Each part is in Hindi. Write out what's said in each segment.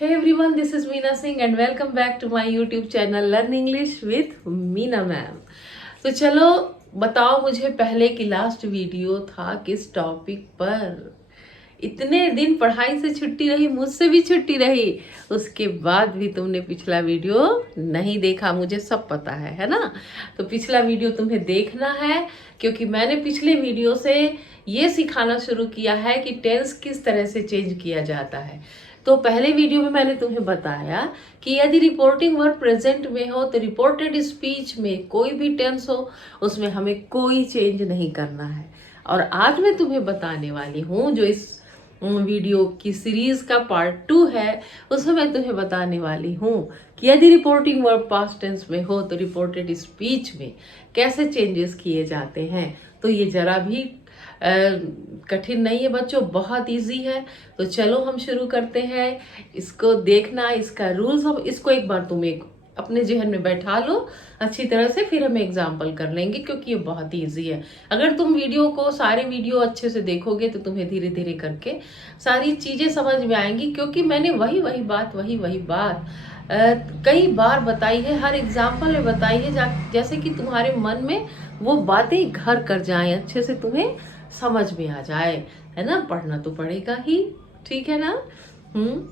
Hey everyone, this is Meena Singh and welcome back to my YouTube channel Learn English with Meena ma'am. तो चलो बताओ मुझे पहले की लास्ट वीडियो था किस टॉपिक पर। इतने दिन पढ़ाई से छुट्टी रही, मुझसे भी छुट्टी रही, उसके बाद भी तुमने पिछला वीडियो नहीं देखा, मुझे सब पता है ना। तो पिछला वीडियो तुम्हें देखना है क्योंकि मैंने पिछले वीडियो से ये सिखाना शुरू किया है कि टेंस किस तरह से चेंज किया जाता है। तो पहले वीडियो में मैंने तुम्हें बताया कि यदि रिपोर्टिंग वर्ब प्रेजेंट में हो तो रिपोर्टेड स्पीच में कोई भी टेंस हो उसमें हमें कोई चेंज नहीं करना है। और आज मैं तुम्हें बताने वाली हूँ, जो इस वीडियो की सीरीज का पार्ट 2 है, उसमें मैं तुम्हें बताने वाली हूँ कि यदि रिपोर्टिंग वर्ब पास्ट टेंस में हो तो रिपोर्टेड स्पीच में कैसे चेंजेस किए जाते हैं। तो ये जरा भी कठिन नहीं है बच्चों, बहुत इजी है। तो चलो हम शुरू करते हैं। इसको देखना, इसका रूल्स, हम इसको एक बार तुम एक अपने जहन में बैठा लो अच्छी तरह से, फिर हम एग्जाम्पल कर लेंगे क्योंकि ये बहुत ईजी है। अगर तुम वीडियो को सारे वीडियो अच्छे से देखोगे तो तुम्हें धीरे धीरे करके सारी चीज़ें समझ में आएंगी, क्योंकि मैंने वही बात कई बार बताई है, हर एग्जाम्पल में बताई है, जैसे कि तुम्हारे मन में वो बातें घर कर जाएं, अच्छे से तुम्हें समझ में आ जाए, है ना। पढ़ना तो पड़ेगा ही, ठीक है ना।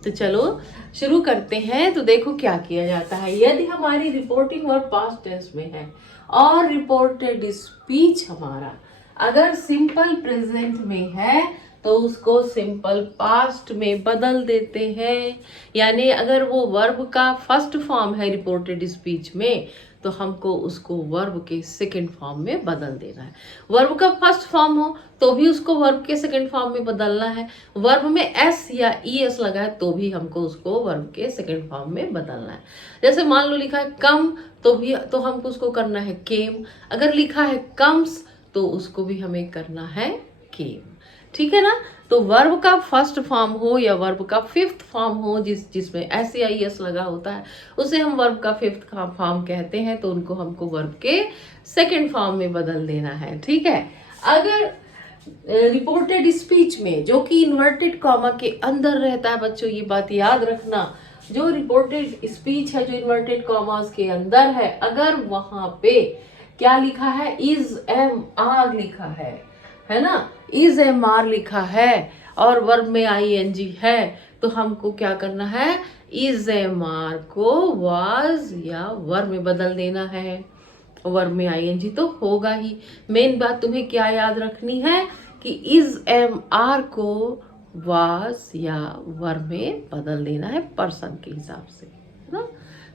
तो चलो शुरू करते हैं। तो देखो क्या किया जाता है। यदि हमारी रिपोर्टिंग वर्ब पास्ट टेंस में है और रिपोर्टेड स्पीच हमारा अगर सिंपल प्रेजेंट में है तो उसको सिंपल पास्ट में बदल देते हैं। यानी अगर वो वर्ब का फर्स्ट फॉर्म है रिपोर्टेड स्पीच में तो हमको उसको वर्ब के सेकंड फॉर्म में बदल देना है। वर्ब का फर्स्ट फॉर्म हो तो भी उसको वर्ब के सेकंड फॉर्म में बदलना है। वर्ब में एस या ईएस लगा है तो भी हमको उसको वर्ब के सेकंड फॉर्म में बदलना है। जैसे मान लो लिखा है कम तो हमको उसको करना है केम। अगर लिखा है कम्स तो उसको भी हमें करना है केम, ठीक है ना। तो वर्ब का फर्स्ट फॉर्म हो या वर्ब का फिफ्थ फॉर्म हो जिसमें एस या एस लगा होता है उसे हम वर्ब का फिफ्थ फॉर्म कहते हैं। तो उनको हमको वर्ब के सेकंड फॉर्म में बदल देना है, ठीक है। अगर रिपोर्टेड स्पीच में जो कि इन्वर्टेड कॉमा के अंदर रहता है बच्चों, ये बात याद रखना, जो रिपोर्टेड स्पीच है जो इन्वर्टेड कॉमास के अंदर है, अगर वहां पे क्या लिखा है, इज एम आर लिखा है ना, इज एम आर लिखा है और वर्ब में आईएनजी है तो हमको क्या करना है, इज एम आर को वाज या वर में बदल देना है। वर्ब में आईएनजी तो होगा ही। मेन बात तुम्हें क्या याद रखनी है कि इज एम आर को वाज या वर में बदल देना है पर्सन के हिसाब से, है ना।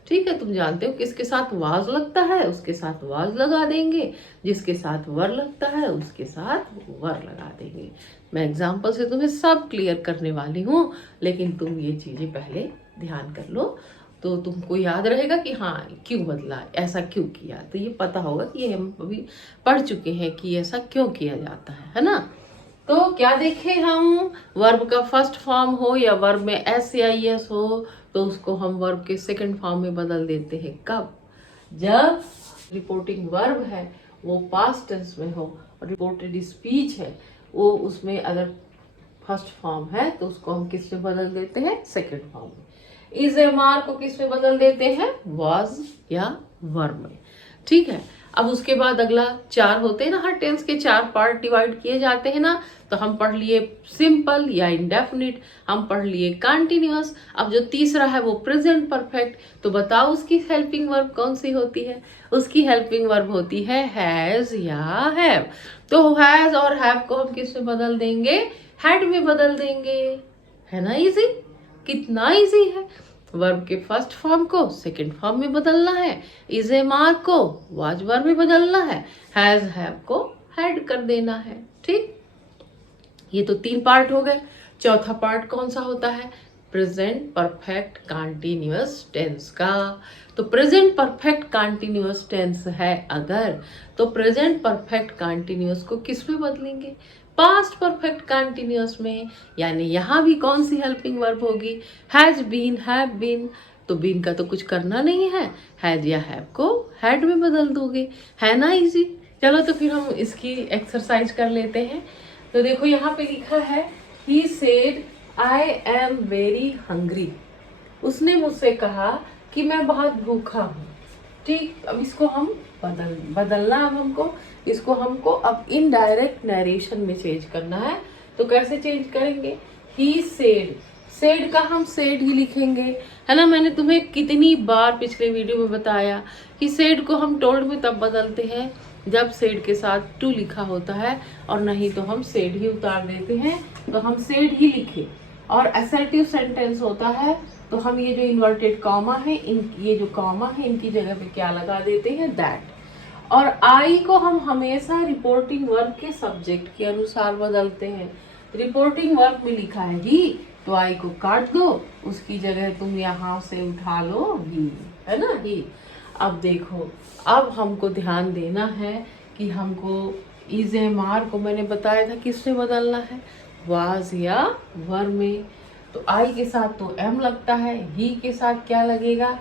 ठीक है, तुम जानते हो किसके साथ वाज लगता है उसके साथ वाज लगा देंगे, जिसके साथ वर लगता है उसके साथ वर लगा देंगे। मैं एग्जाम्पल से तुम्हें सब क्लियर करने वाली हूँ, लेकिन तुम ये चीजें पहले ध्यान कर लो तो तुमको याद रहेगा कि हाँ क्यों बदला, ऐसा क्यों किया। तो ये पता होगा कि ये हम अभी पढ़ चुके हैं कि ऐसा क्यों किया जाता है ना। तो क्या देखें हम, वर्ब का फर्स्ट फॉर्म हो या वर्ब में एस या एस हो तो उसको हम वर्ब के सेकंड फॉर्म में बदल देते हैं। कब? जब रिपोर्टिंग वर्ब है वो पास्ट टेंस में हो और रिपोर्टेड स्पीच है वो उसमें अगर फर्स्ट फॉर्म है तो उसको हम किस में बदल देते हैं, सेकंड फॉर्म में। इज एम आर को किस में बदल देते हैं, वाज या वर्ब में, ठीक है। अब उसके बाद अगला 4 होते हैं ना, हर टेंस के 4 पार्ट डिवाइड किए जाते हैं ना। तो हम पढ़ लिए सिंपल या इंडेफिनिट, हम पढ़ लिए कंटिन्यूअस। अब जो तीसरा है वो प्रेजेंट परफेक्ट। तो बताओ उसकी हेल्पिंग वर्ब कौन सी होती है। उसकी हेल्पिंग वर्ब होती है हैज या हैव। तो हैज और हैव को हम किस में बदल देंगे, हैड में बदल देंगे, है ना। इजी, कितना इजी है। वर्ब के फर्स्ट फॉर्म को सेकंड फॉर्म में बदलना है, इज एम आर को वाज वर्ब में बदलना है, हैज हैव को हैड कर देना है, ठीक। ये तो 3 पार्ट हो गए। चौथा पार्ट कौन सा होता है, प्रेजेंट परफेक्ट कंटिन्यूअस टेंस का। तो प्रेजेंट परफेक्ट कंटिन्यूअस टेंस है अगर, तो प्रेजेंट परफेक्ट कंटिन्यूअस को किस में बदलेंगे, पास्ट परफेक्ट कंटिन्यूअस में। यानी यहाँ भी कौन सी हेल्पिंग वर्ब होगी, हैज बीन, हैव बीन। तो बीन का तो कुछ करना नहीं है, हैज या हैव को हैड में बदल दोगे, है ना इजी। चलो तो फिर हम इसकी एक्सरसाइज कर लेते हैं। तो देखो यहाँ पे लिखा है he said I am very hungry. उसने मुझसे कहा कि मैं बहुत भूखा हूँ। ठीक, अब इसको हम बदलना, अब हमको इसको अब इनडायरेक्ट नरेशन में चेंज करना है। तो कैसे चेंज करेंगे? ही सेड, सेड का हम सेड ही लिखेंगे, है ना। मैंने तुम्हें कितनी बार पिछले वीडियो में बताया कि सेड को हम टोल्ड में तब बदलते हैं जब सेड के साथ टू लिखा होता है, और नहीं तो हम सेड ही उतार देते हैं। तो हम सेड ही लिखे। और असर्टिव सेंटेंस होता है तो हम ये जो इन्वर्टेड कॉमा है, ये जो कॉमा है इनकी जगह पे क्या लगा देते हैं? दैट। और आई को हम हमेशा रिपोर्टिंग वर्ब के सब्जेक्ट के अनुसार बदलते हैं। रिपोर्टिंग वर्ब में लिखा है ही, तो आई को काट दो, उसकी जगह तुम यहाँ से उठा लो ही, है ना, ही। अब देखो, अब हमको ध्यान देना है कि हमको इज एम आर को मैंने बताया था किससे बदलना है? वाज या वर में। तो आई के साथ तो एम लगता है, ही के साथ क्या लगेगा?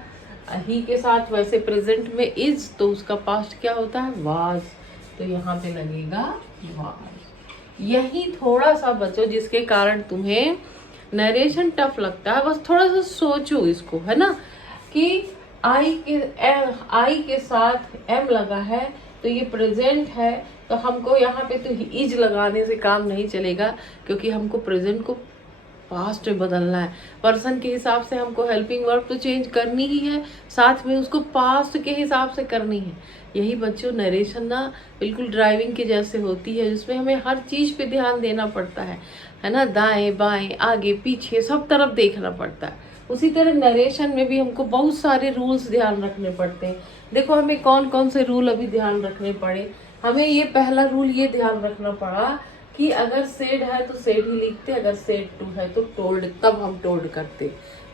ही के साथ वैसे प्रेजेंट में इज, तो उसका पास्ट क्या होता है? वाज। तो यहाँ पे लगेगा वाज। यही थोड़ा सा बचो जिसके कारण तुम्हें नरेशन टफ लगता है, बस थोड़ा सा सोचो इसको, है ना, कि आई के साथ एम लगा है तो ये प्रेजेंट है, तो हमको यहाँ पे तो इज लगाने से काम नहीं चलेगा, क्योंकि हमको प्रेजेंट को पास्ट में बदलना है। पर्सन के हिसाब से हमको हेल्पिंग वर्ब तो चेंज करनी ही है, साथ में उसको पास्ट के हिसाब से करनी है। यही बच्चों नरेशन ना बिल्कुल ड्राइविंग के जैसे होती है, जिसमें हमें हर चीज़ पे ध्यान देना पड़ता है ना, दाएं बाएं आगे पीछे सब तरफ देखना पड़ता है। उसी तरह नरेशन में भी हमको बहुत सारे रूल्स ध्यान रखने पड़ते हैं। देखो हमें कौन कौन से रूल अभी ध्यान रखने पड़े। हमें ये पहला रूल ये ध्यान रखना पड़ा कि अगर सेड है तो सेड ही लिखते, अगर सेड टू है तो टोल्ड, तब हम टोल्ड करते।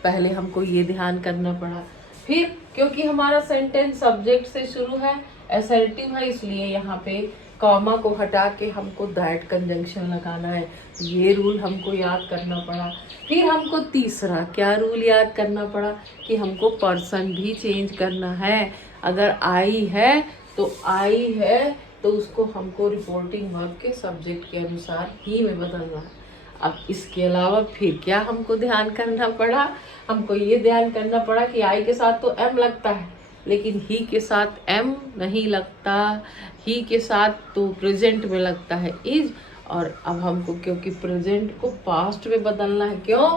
पहले हमको ये ध्यान करना पड़ा। फिर क्योंकि हमारा सेंटेंस सब्जेक्ट से शुरू है, असर्टिव है, इसलिए यहाँ पे कॉमा को हटा के हमको दैट कंजंक्शन लगाना है। ये रूल हमको याद करना पड़ा। फिर हमको तीसरा क्या रूल याद करना पड़ा कि हमको पर्सन भी चेंज करना है। अगर आई है तो आई है तो उसको हमको रिपोर्टिंग वर्ब के सब्जेक्ट के अनुसार ही में बदलना है। अब इसके अलावा फिर क्या हमको ध्यान करना पड़ा? हमको ये ध्यान करना पड़ा कि आई के साथ तो एम लगता है, लेकिन ही के साथ एम नहीं लगता, ही के साथ तो प्रेजेंट में लगता है इज। और अब हमको क्योंकि प्रेजेंट को पास्ट में बदलना है, क्यों?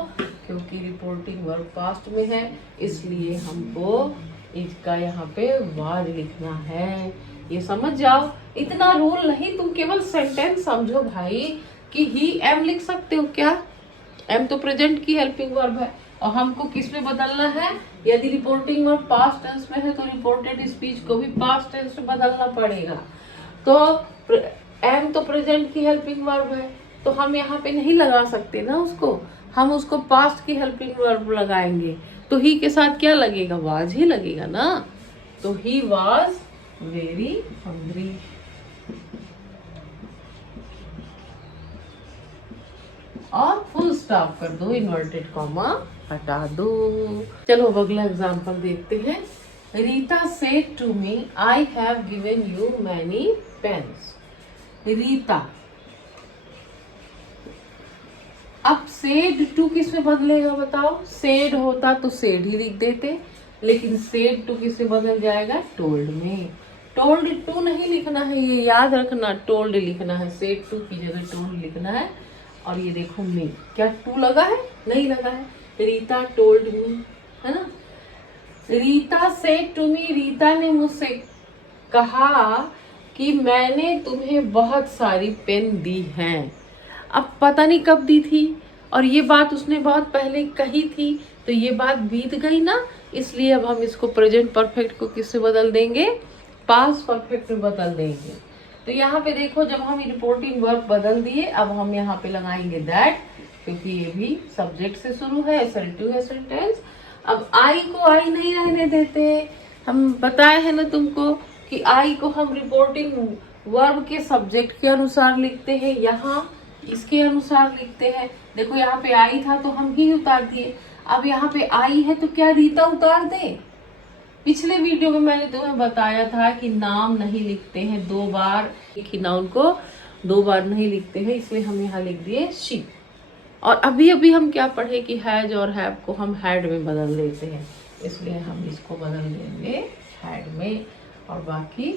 क्योंकि रिपोर्टिंग वर्ब पास्ट में है, इसलिए हमको इसका यहाँ पे वाज लिखना है। ये समझ जाओ, इतना रूल नहीं, तुम केवल सेंटेंस समझो भाई कि ही एम लिख सकते हो क्या? एम तो प्रेजेंट की हेल्पिंग वर्ब है, और हमको किस में बदलना है? यदि रिपोर्टिंग वर्ब पास्ट टेंस में है तो रिपोर्टेड स्पीच को भी पास्ट टेंस में बदलना पड़ेगा। तो एम तो प्रेजेंट की हेल्पिंग वर्ब है, तो हम यहाँ पे नहीं लगा सकते ना उसको, हम उसको पास्ट की हेल्पिंग वर्ब लगाएंगे। तो ही के साथ क्या लगेगा? वाज ही लगेगा ना। तो ही वाज वेरी हंग्री। और फुल स्टॉप कर दो, इन्वर्टेड कॉमा हटा दो। चलो अब अगला एग्जांपल देखते हैं। Rita said to me, I have given you many pens. Rita, अब सेड टू किस में बदलेगा बताओ? सेड होता तो सेड ही लिख देते, लेकिन सेड टू किस में बदल जाएगा? टोल्ड में। टोल्ड टू नहीं लिखना है, ये याद रखना, टोल्ड लिखना है। सेड टू की जगह टोल्ड लिखना है। और ये देखो मी, क्या टू लगा है? नहीं लगा है। रीता टोल्ड मी, है ना। Rita said to me, Rita ने मुझसे कहा कि मैंने तुम्हें बहुत सारी पेन दी हैं। अब पता नहीं कब दी थी, और ये बात उसने बहुत पहले कही थी, तो ये बात बीत गई ना, इसलिए अब हम इसको प्रेजेंट परफेक्ट को किससे बदल देंगे? पास्ट परफेक्ट में बदल देंगे। तो यहाँ पे देखो, जब हम रिपोर्टिंग वर्ब बदल दिए, अब हम यहाँ पे लगाएंगे दैट, क्योंकि ये भी सब्जेक्ट से शुरू है, असर्टिव है सेंटेंस। अब आई को आई नहीं रहने देते, हम बताए हैं ना तुमको कि आई को हम रिपोर्टिंग वर्ब के सब्जेक्ट के अनुसार लिखते हैं, यहाँ इसके अनुसार लिखते हैं। देखो यहाँ पे आई था तो हम ही उतार दिए, अब यहाँ पे आई है तो क्या रीता उतार दे? पिछले वीडियो में मैंने तुम्हें बताया था कि नाम नहीं लिखते हैं दो बार, एक ही नाउन को दो बार नहीं लिखते हैं, इसलिए हम यहाँ लिख दिए शी। और अभी अभी हम क्या पढ़े कि हैज और हैव को हम हैड में बदल देते हैं, इसलिए हम इसको बदल देंगे हैड में। और बाकी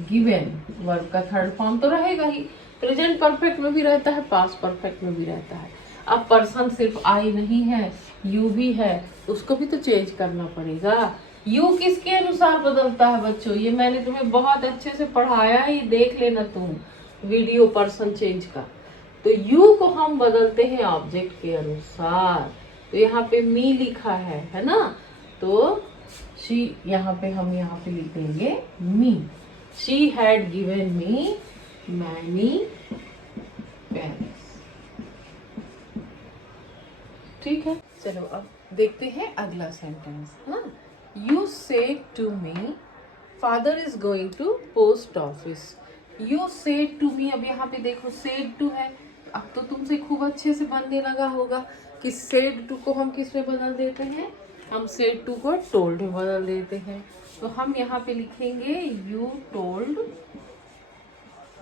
गिवन वर्ब का थर्ड फॉर्म तो रहेगा ही, प्रेजेंट परफेक्ट में भी रहता है, पास्ट परफेक्ट में भी रहता है। अब पर्सन सिर्फ आई नहीं है, यू भी है, उसको भी तो चेंज करना पड़ेगा। यू किसके अनुसार बदलता है बच्चों, ये मैंने तुम्हें बहुत अच्छे से पढ़ाया ही, देख लेना तुम वीडियो पर्सन चेंज का। तो यू को हम बदलते हैं ऑब्जेक्ट के अनुसार। तो यहाँ पे मी लिखा है ना, तो शी यहाँ पे हम यहाँ पे लिख देंगे me. She had given me many pens. ठीक है, चलो अब देखते हैं अगला सेंटेंस। हाँ, you said to me father is going to post office. You said to me, अब यहाँ पे देखो सेड टू है, अब तो तुमसे खूब अच्छे से बनने लगा होगा कि सेड टू को हम किस में बदल देते हैं, हम सेड टू को टोल्ड में बदल देते हैं। तो हम यहाँ पे लिखेंगे यू टोल्ड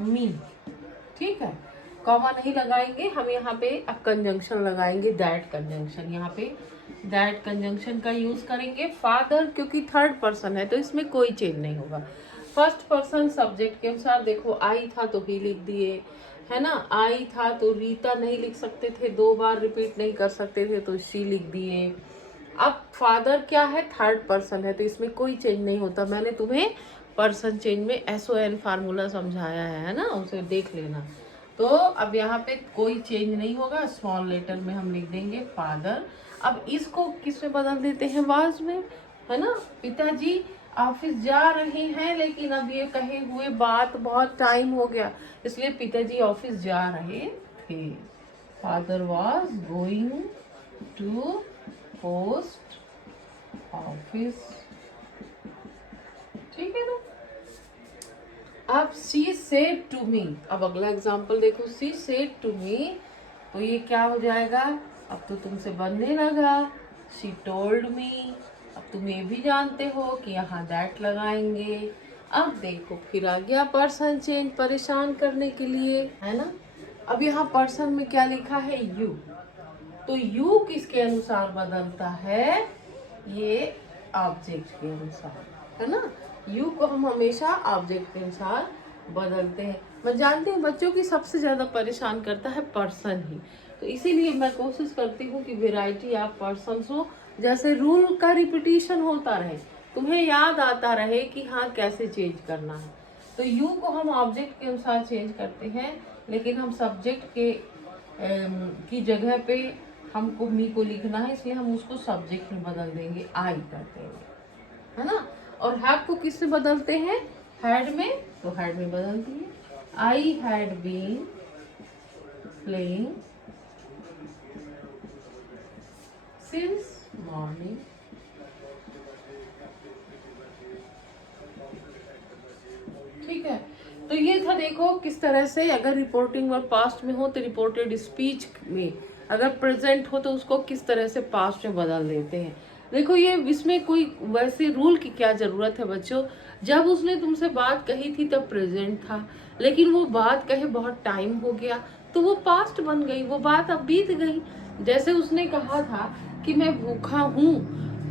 मी। ठीक है, कॉमा नहीं लगाएंगे हम, यहाँ पे अब कंजंक्शन लगाएंगे, दैट कंजंक्शन। यहाँ पे दैट कंजंक्शन का यूज करेंगे। फादर क्योंकि थर्ड पर्सन है तो इसमें कोई चेंज नहीं होगा। फर्स्ट पर्सन सब्जेक्ट के अनुसार देखो, आई था तो ही लिख दिए, है ना, आई था तो रीता नहीं लिख सकते थे, 2 बार रिपीट नहीं कर सकते थे तो शी लिख दिए। अब फादर क्या है, थर्ड पर्सन है तो इसमें कोई चेंज नहीं होता। मैंने तुम्हें पर्सन चेंज में SON फार्मूला समझाया है ना, उसे देख लेना। तो अब यहाँ पे कोई चेंज नहीं होगा, स्मॉल लेटर में हम लिख देंगे फादर। अब इसको किस में बदल देते हैं, वाज में, है ना। पिताजी ऑफिस जा रहे हैं, लेकिन अब ये कहे हुए बात बहुत टाइम हो गया, इसलिए पिताजी ऑफिस जा रहे थे। Father was going to post office. ठीक है ना। अब शी सेड टू मी, अब अगला एग्जाम्पल देखो, शी सेड टू मी, तो ये क्या हो जाएगा, अब तो तुमसे बनने लगा। शी टोल्ड मी, अब तुम ये भी जानते हो कि यहाँ दैट लगाएंगे। अब देखो फिर आ गया पर्सन चेंज परेशान करने के लिए, है ना। अब यहाँ पर्सन में क्या लिखा है, यू। तो यू किसके अनुसार बदलता है, ये ऑब्जेक्ट के अनुसार, है ना। यू को हम हमेशा ऑब्जेक्ट के अनुसार बदलते हैं। मैं जानती हूँ बच्चों की सबसे ज़्यादा परेशान करता है पर्सन ही, तो इसीलिए मैं कोशिश करती हूँ कि वेराइटी ऑफ पर्सन्स हो, जैसे रूल का रिपीटिशन होता रहे, तुम्हें याद आता रहे कि हाँ कैसे चेंज करना है। तो यू को हम ऑब्जेक्ट के अनुसार चेंज करते हैं, लेकिन हम सब्जेक्ट के की जगह पे हमको मी को लिखना है, इसलिए हम उसको सब्जेक्ट में बदल देंगे, आई कर देंगे, है ना। और हैव को किस में बदलते हैं, हैड में, तो हैड में बदल दिए। I had been playing since morning. ठीक है, तो ये था देखो किस तरह से, अगर रिपोर्टिंग वर्ब पास्ट में हो तो रिपोर्टेड स्पीच में, अगर प्रेजेंट हो तो उसको किस तरह से पास्ट में बदल देते हैं। देखो ये इसमें कोई वैसे रूल की क्या जरूरत है बच्चों, जब उसने तुमसे बात कही थी तब प्रेजेंट था, लेकिन वो बात कहे बहुत टाइम हो गया तो वो पास्ट बन गई, वो बात अब बीत गई। जैसे उसने कहा था कि मैं भूखा हूँ,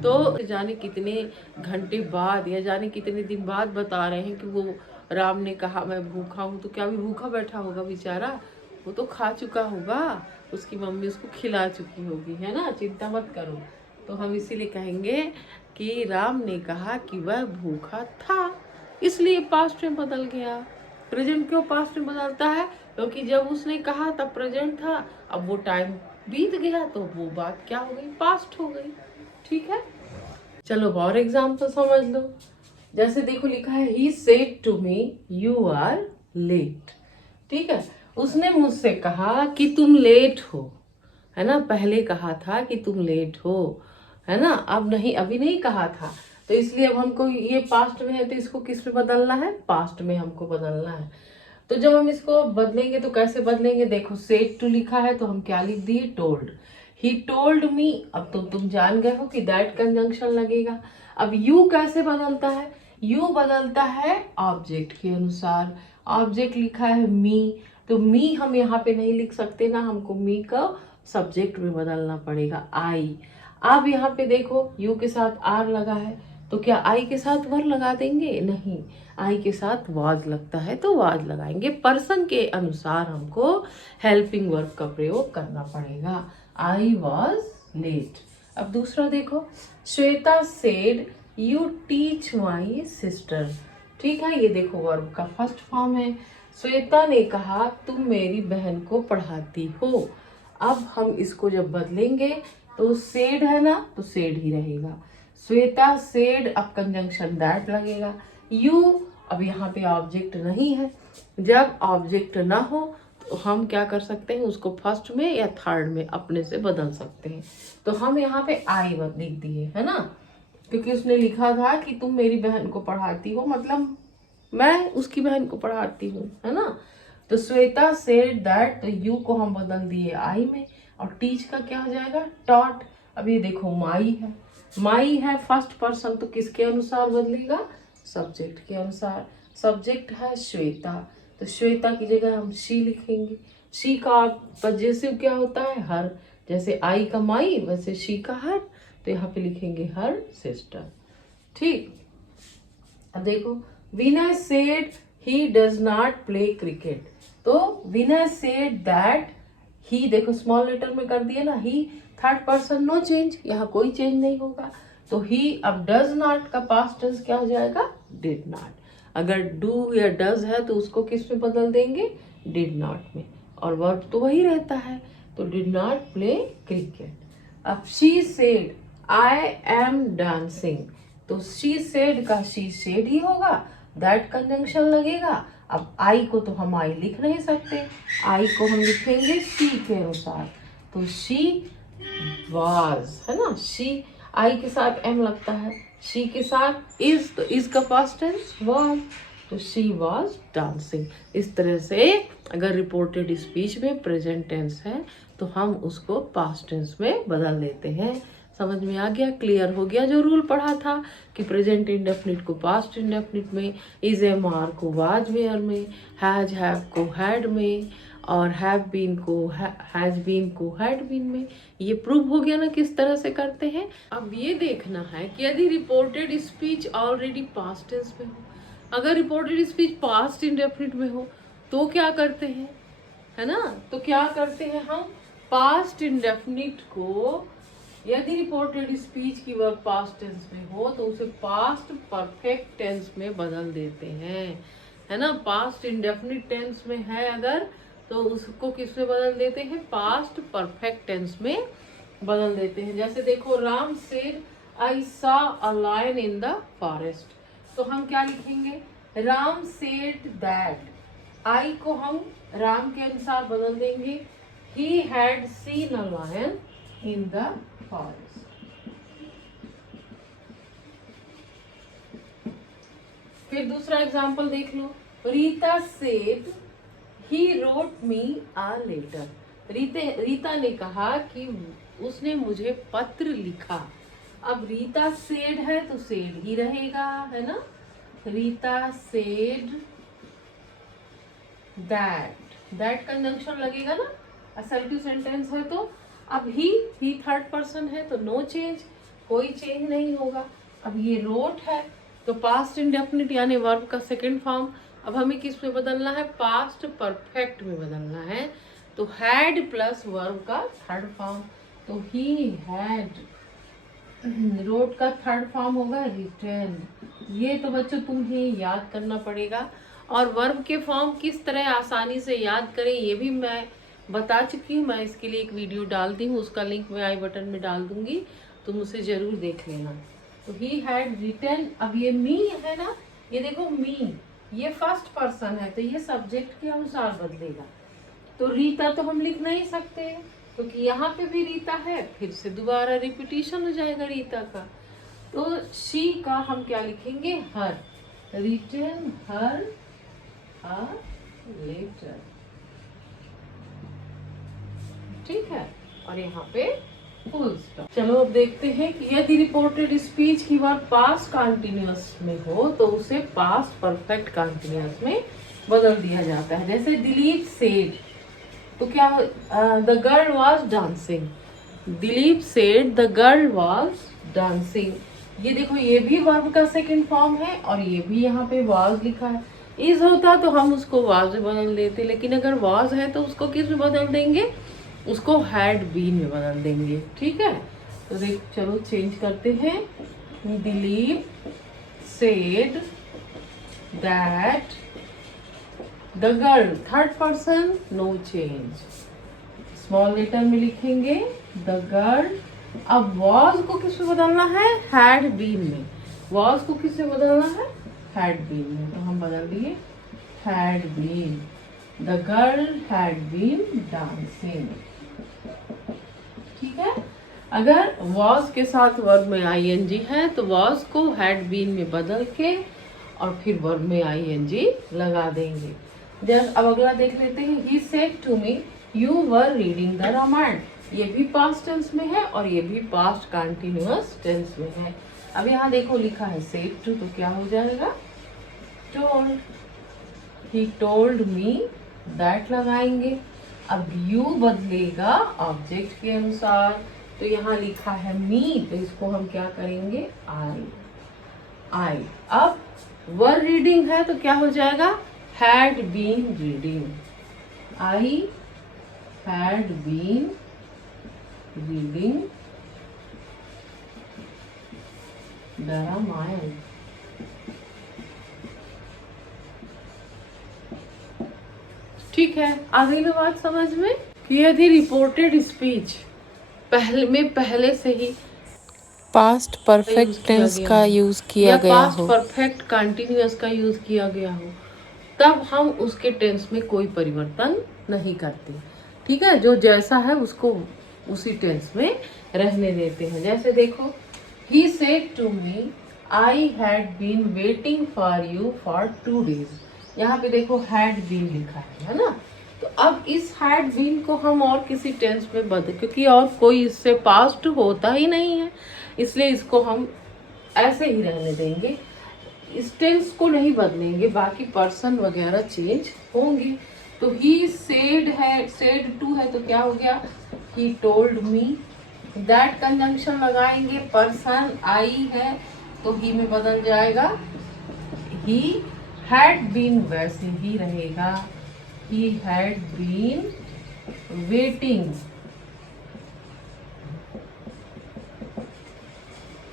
तो जाने कितने घंटे बाद या जाने कितने दिन बाद बता रहे हैं कि वो राम ने कहा मैं भूखा हूँ, तो क्या भी भूखा बैठा होगा बेचारा, वो तो खा चुका होगा, उसकी मम्मी उसको खिला चुकी होगी, है ना, चिंता मत करो। तो हम इसीलिए कहेंगे कि राम ने कहा कि वह भूखा था, इसलिए पास्ट में बदल गया। प्रेजेंट क्यों पास्ट में बदलता है, क्योंकि जब उसने कहा तब प्रेजेंट था, अब वो टाइम बीत गया तो वो बात क्या हो गई, पास्ट हो गई। ठीक है, चलो और एग्जाम्पल समझ लो। जैसे देखो लिखा है he said to me you are late. ठीक है, उसने मुझसे कहा कि तुम लेट हो, है ना, पहले कहा था कि तुम लेट हो, है ना, अब नहीं, अभी नहीं कहा था, तो इसलिए अब हमको ये पास्ट में है तो इसको किस में बदलना है, पास्ट में हमको बदलना है। तो जब हम इसको बदलेंगे तो कैसे बदलेंगे, देखो सेड टू लिखा है तो हम क्या लिख दिए, टोल्ड। ही टोल्ड मी, अब तो तुम जान गए हो कि दैट कंजंक्शन लगेगा। अब यू कैसे बदलता है, यू बदलता है ऑब्जेक्ट के अनुसार। ऑब्जेक्ट लिखा है मी, तो मी हम यहाँ पे नहीं लिख सकते ना, हमको मी का सब्जेक्ट में बदलना पड़ेगा आई। अब यहाँ पे देखो यू के साथ आर लगा है, तो क्या आई के साथ वर लगा देंगे? नहीं, आई के साथ वाज लगता है तो वाज लगाएंगे। पर्सन के अनुसार हमको हेल्पिंग वर्ब का प्रयोग करना पड़ेगा। I was late. अब दूसरा देखो, Shweta said you teach my sister. ठीक है, ये देखो वर्ब का फर्स्ट फॉर्म है। श्वेता ने कहा तुम मेरी बहन को पढ़ाती हो। अब हम इसको जब बदलेंगे तो सेड है ना, तो सेड ही रहेगा। श्वेता सेड, अब कंजंक्शन दैट लगेगा। यू, अब यहाँ पे ऑब्जेक्ट नहीं है। जब ऑब्जेक्ट ना हो तो हम क्या कर सकते हैं, उसको फर्स्ट में या थर्ड में अपने से बदल सकते हैं। तो हम यहाँ पे आई लिख दिए, है ना, क्योंकि उसने लिखा था कि तुम मेरी बहन को पढ़ाती हो, मतलब मैं उसकी बहन को पढ़ाती हूँ, है ना। तो श्वेता सेड दैट, तो यू को हम बदल दिए आई में, और टीच का क्या हो जाएगा, टॉट। अब ये देखो माई है, माई है फर्स्ट पर्सन, तो किसके अनुसार बदलेगा, सब्जेक्ट के अनुसार। सब्जेक्ट है श्वेता, तो श्वेता की जगह हम शी लिखेंगे। शी का पजेसिव क्या होता है, हर। जैसे आई का माई, वैसे शी का हर, तो यहाँ पे लिखेंगे हर सिस्टर। ठीक, अब देखो, Vinay said he does not play cricket. तो विनय सेड दैट, ही देखो स्मॉल लेटर में कर दिया ना, ही थर्ड पर्सन, नो चेंज, यहाँ कोई चेंज नहीं होगा। तो ही, अब डज नॉट का पास्ट टेंस क्या हो जाएगा, डिड नॉट। अगर डू या डज है तो उसको किस में बदल देंगे, डिड नॉट में, और वर्ब तो वही रहता है, तो डिड नॉट प्ले क्रिकेट। अब she said I am dancing, तो शी सेड का शी सेड ही होगा, दैट कंजंक्शन लगेगा। अब आई को तो हम आई लिख नहीं सकते, आई को हम लिखेंगे शी के अनुसार, तो शी वाज, है ना, शी आई के साथ एम लगता है, शी के साथ इज, तो इज का पास्ट टेंस वाज, तो शी वाज डांसिंग। इस तरह से अगर रिपोर्टेड स्पीच में प्रेजेंट टेंस है तो हम उसको पास्ट टेंस में बदल देते हैं। समझ में आ गया, क्लियर हो गया जो रूल पढ़ा था कि प्रेजेंट इंडेफिनिट को पास्ट इंडेफिनिट में, इज एम आर को वाज वेयर में, हैज हैव को हैड में, और हैव बीन को हैज बीन को हैड बीन में। ये प्रूव हो गया ना किस तरह से करते हैं। अब ये देखना है कि यदि reported speech already past tense में हो, अगर रिपोर्टेड स्पीच पास्ट इंडेफिनिट में हो तो क्या करते हैं, है ना, तो क्या करते हैं हम पास्ट इंडेफिनिट को, यदि रिपोर्टेड स्पीच की वर्ब पास्ट टेंस में हो तो उसे पास्ट परफेक्ट टेंस में बदल देते हैं, है ना। पास्ट इंडेफिनिट टेंस में है अगर, तो उसको किस में बदल देते हैं, पास्ट परफेक्ट टेंस में बदल देते हैं। जैसे देखो, Ram said I saw a lion in the forest, तो हम क्या लिखेंगे, राम सेड दैट, आई को हम राम के अनुसार बदल देंगे, he had seen a lion in the forest. फिर दूसरा एग्जांपल देख लो, Rita said he wrote me a letter. Rita ने कहा कि उसने मुझे पत्र लिखा। अब रीता सेड है तो सेड ही रहेगा, है ना। रीता सेड दैट कंजंक्शन लगेगा ना, असर्टिव सेंटेंस है तो। अब ही थर्ड पर्सन है तो नो चेंज, कोई चेंज नहीं होगा। अब ये रोट है तो पास्ट इंडेफिनिट यानी वर्ब का सेकंड फॉर्म। अब हमें किस में बदलना है, पास्ट परफेक्ट में बदलना है, तो हैड प्लस वर्ब का थर्ड फॉर्म, तो ही हैड। रोट का थर्ड फॉर्म होगा रिटर्न। ये तो बच्चों तुम्हें याद करना पड़ेगा, और वर्ब के फॉर्म किस तरह आसानी से याद करें ये भी मैं बता चुकी हूँ। मैं इसके लिए एक वीडियो डालती हूँ, उसका लिंक मैं आई बटन में डाल दूंगी, तुम उसे जरूर देख लेना। तो ही हैड रिटन, अब ये मी है ना, ये देखो मी, ये फर्स्ट पर्सन है तो ये सब्जेक्ट के अनुसार बदलेगा। तो रीता तो हम लिख नहीं सकते क्योंकि यहाँ पे भी रीता है, फिर से दोबारा रिपीटिशन हो जाएगा रीता का। तो शी का हम क्या लिखेंगे, हर, रिटन हर अ लेटर, ठीक है, और यहाँ पे फुल स्टॉप। चलो अब देखते हैं कि यदि रिपोर्टेड स्पीच की वर्ब पास्ट कंटिन्यूअस में हो तो उसे पास्ट परफेक्ट कंटिन्यूअस में बदल दिया जाता है। जैसे दिलीप सेड तो क्या the girl was dancing, Dilip said the girl was dancing. ये देखो ये भी वर्ब का सेकंड फॉर्म है और ये भी यहाँ पे वाज लिखा है। इज होता तो हम उसको वाज में बदल देते, लेकिन अगर वाज है तो उसको किस में बदल देंगे, उसको हैड बीन में बदल देंगे। ठीक है, तो देख चलो चेंज करते हैं। Dilip said that the girl, third person, no change, small letter में लिखेंगे द गर्ल। अब वॉज को किस में बदलना है, हैड बीन में। वॉज को किस में बदलना है, हैड बीन में, तो हम बदल दिए had been, the girl had been dancing. ठीक है, अगर वॉज के साथ वर्ब में आईएनजी है तो वॉज को हैड बीन में बदल के और फिर वर्ब में आईएनजी लगा देंगे। अब अगला देख लेते हैं। He said to me you were reading the Ramayana. ये भी पास्ट टेंस में है और ये भी पास्ट कंटिन्यूअस टेंस में है। अब यहाँ देखो लिखा है सेड टू, तो क्या हो जाएगा, told. He told me, that लगाएंगे। अब यू बदलेगा ऑब्जेक्ट के अनुसार, तो यहाँ लिखा है मी, तो इसको हम क्या करेंगे, आई। अब वर रीडिंग है तो क्या हो जाएगा, had been reading. I had been reading the Ramayana. ठीक है, आ गई ना बात समझ में कि यदि रिपोर्टेड स्पीच पहले से ही पास्ट परफेक्ट टेंस का यूज किया या गया पास्ट हो, परफेक्ट कंटिन्यूअस का यूज किया गया हो, तब हम उसके टेंस में कोई परिवर्तन नहीं करते। ठीक है, जो जैसा है उसको उसी टेंस में रहने देते हैं। जैसे देखो, he said to me I had been waiting for you for 2 days। यहाँ पे देखो हैड बीन लिखा है ना, तो अब इस हैड बीन को हम और किसी टेंस में बदल, क्योंकि और कोई इससे पास्ट होता ही नहीं है, इसलिए इसको हम ऐसे ही रहने देंगे, इस टेंस को नहीं बदलेंगे, बाकी पर्सन वगैरह चेंज होंगे। तो ही सेड है, सेड टू है तो क्या हो गया, he told me. That conjunction लगाएंगे, पर्सन आई है तो ही में बदल जाएगा, ही हैड बीन वैसे ही रहेगा, he had been waiting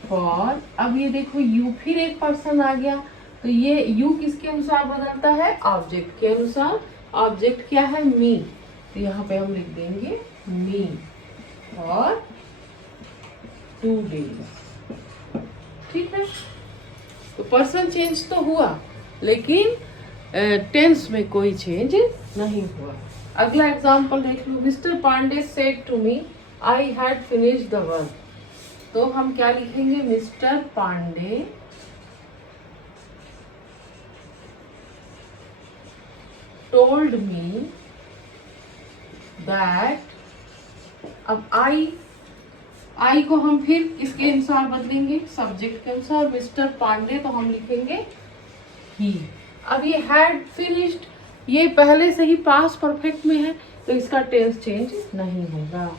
for. अब ये देखो यू, फिर एक पर्सन आ गया, तो ये यू किसके अनुसार बदलता है, ऑब्जेक्ट के अनुसार। ऑब्जेक्ट क्या है, मी, तो यहाँ पे हम लिख देंगे मी और 2 days। ठीक है, तो पर्सन चेंज तो हुआ लेकिन टेंस में कोई चेंज नहीं हुआ। अगला एग्जांपल देख लो। Mister Pandey said to me I had finished the work. तो हम क्या लिखेंगे, mister Pandey told me that. अब आई को हम फिर किसके अनुसार बदलेंगे, सब्जेक्ट के अनुसार। मिस्टर पांडे तो हम लिखेंगे ही। अब ये हैड फिनिश्ड, ये पहले से ही पास्ट परफेक्ट में है तो इसका टेंस चेंज नहीं होगा,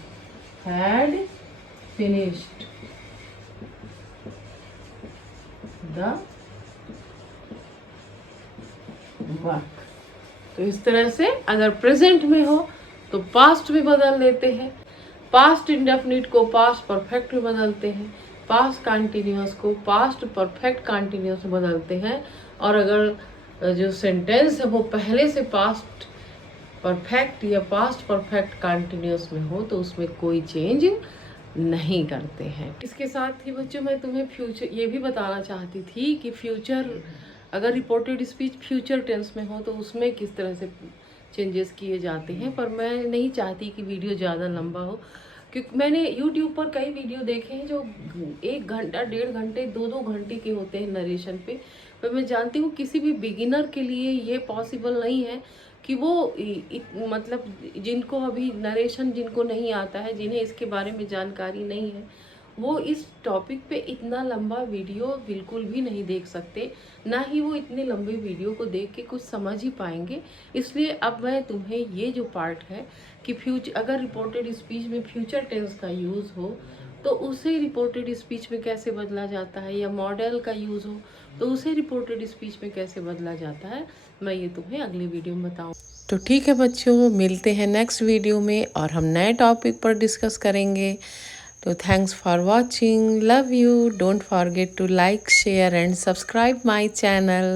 हैड फिनिश्ड द वर्क। तो इस तरह से अगर प्रेजेंट में हो तो पास्ट में बदल देते हैं, पास्ट इंडेफिनिट को पास्ट परफेक्ट में बदलते हैं, पास्ट कंटिन्यूअस को पास्ट परफेक्ट कंटिन्यूअस में बदलते हैं, और अगर जो सेंटेंस है वो पहले से पास्ट परफेक्ट या पास्ट परफेक्ट कंटिन्यूअस में हो तो उसमें कोई चेंज नहीं करते हैं। इसके साथ ही बच्चों मैं तुम्हें फ्यूचर ये भी बताना चाहती थी कि फ्यूचर, अगर रिपोर्टेड स्पीच फ्यूचर टेंस में हो तो उसमें किस तरह से चेंजेस किए जाते हैं। पर मैं नहीं चाहती कि वीडियो ज़्यादा लंबा हो, क्योंकि मैंने यूट्यूब पर कई वीडियो देखे हैं जो 1 घंटा 1.5 घंटे 2-2 घंटे के होते हैं नरेशन पे। पर मैं जानती हूँ किसी भी बिगिनर के लिए ये पॉसिबल नहीं है कि वो मतलब जिनको अभी नरेशन जिनको नहीं आता है, जिन्हें इसके बारे में जानकारी नहीं है, वो इस टॉपिक पे इतना लंबा वीडियो बिल्कुल भी नहीं देख सकते, ना ही वो इतने लंबे वीडियो को देख के कुछ समझ ही पाएंगे। इसलिए अब मैं तुम्हें ये जो पार्ट है कि अगर रिपोर्टेड स्पीच में फ्यूचर टेंस का यूज़ हो तो उसे रिपोर्टेड स्पीच में कैसे बदला जाता है, या मॉडल का यूज़ हो तो उसे रिपोर्टेड स्पीच में कैसे बदला जाता है, मैं ये तुम्हें अगले वीडियो में बताऊँ। तो ठीक है बच्चों, मिलते हैं नेक्स्ट वीडियो में और हम नए टॉपिक पर डिस्कस करेंगे। तो thanks for watching, love you, don't forget to like, share and subscribe my channel.